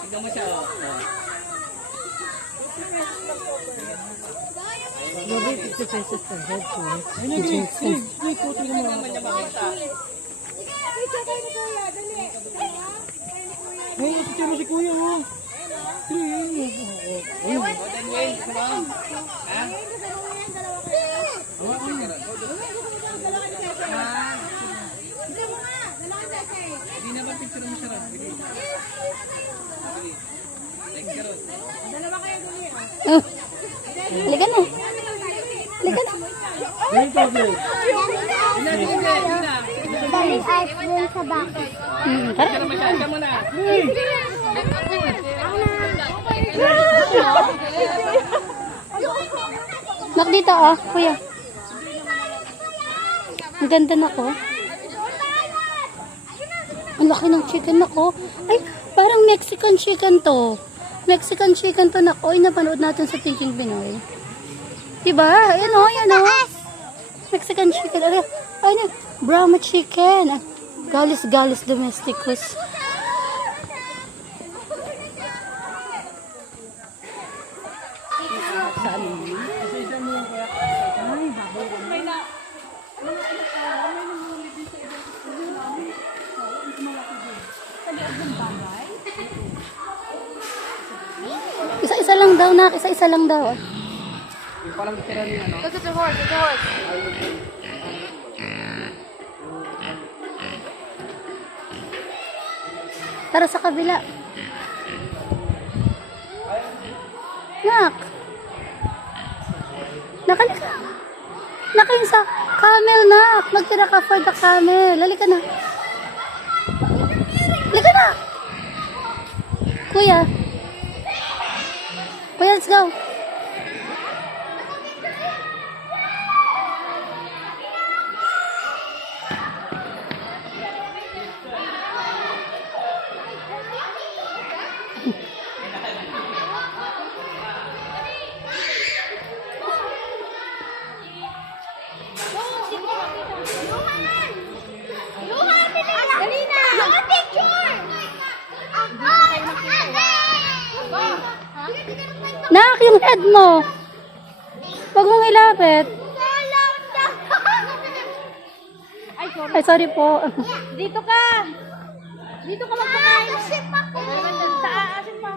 Tignan mo siya, oh. Maybe 50 pesos per head to it. Ay, natutiro si Kuya, oh. Hindi na ba picture mo siya? Oh. Halika na. Halika na. Balik ice cream sa bucket. Tara mo na. Nak dito, oh, Kuya. Ang ganda na ko. Ang laki ng chicken ako. Ay, parang Mexican chicken to. Mexican chicken to na ko. Ay, napanood natin sa Thinking Pinoy. Diba? Ayan o, ayan o. Mexican chicken. Ay, ay, Brahma chicken. Galis domesticus. Isa-isa lang daw, nak. Isa-isa lang daw. Yung palang tira niya, no? Look at the horse, look at the horse. Tara sa kabila. Nak. Nakalika. Nakain sa camel, nak. Magtira ka for the camel. Halika na. Halika na. Kuya. Kuya, let's go. Nak, yung head mo. Huwag mong ilapit. Ay, sorry po. Dito ka! Dito ka magpakain! Sa aasin pa!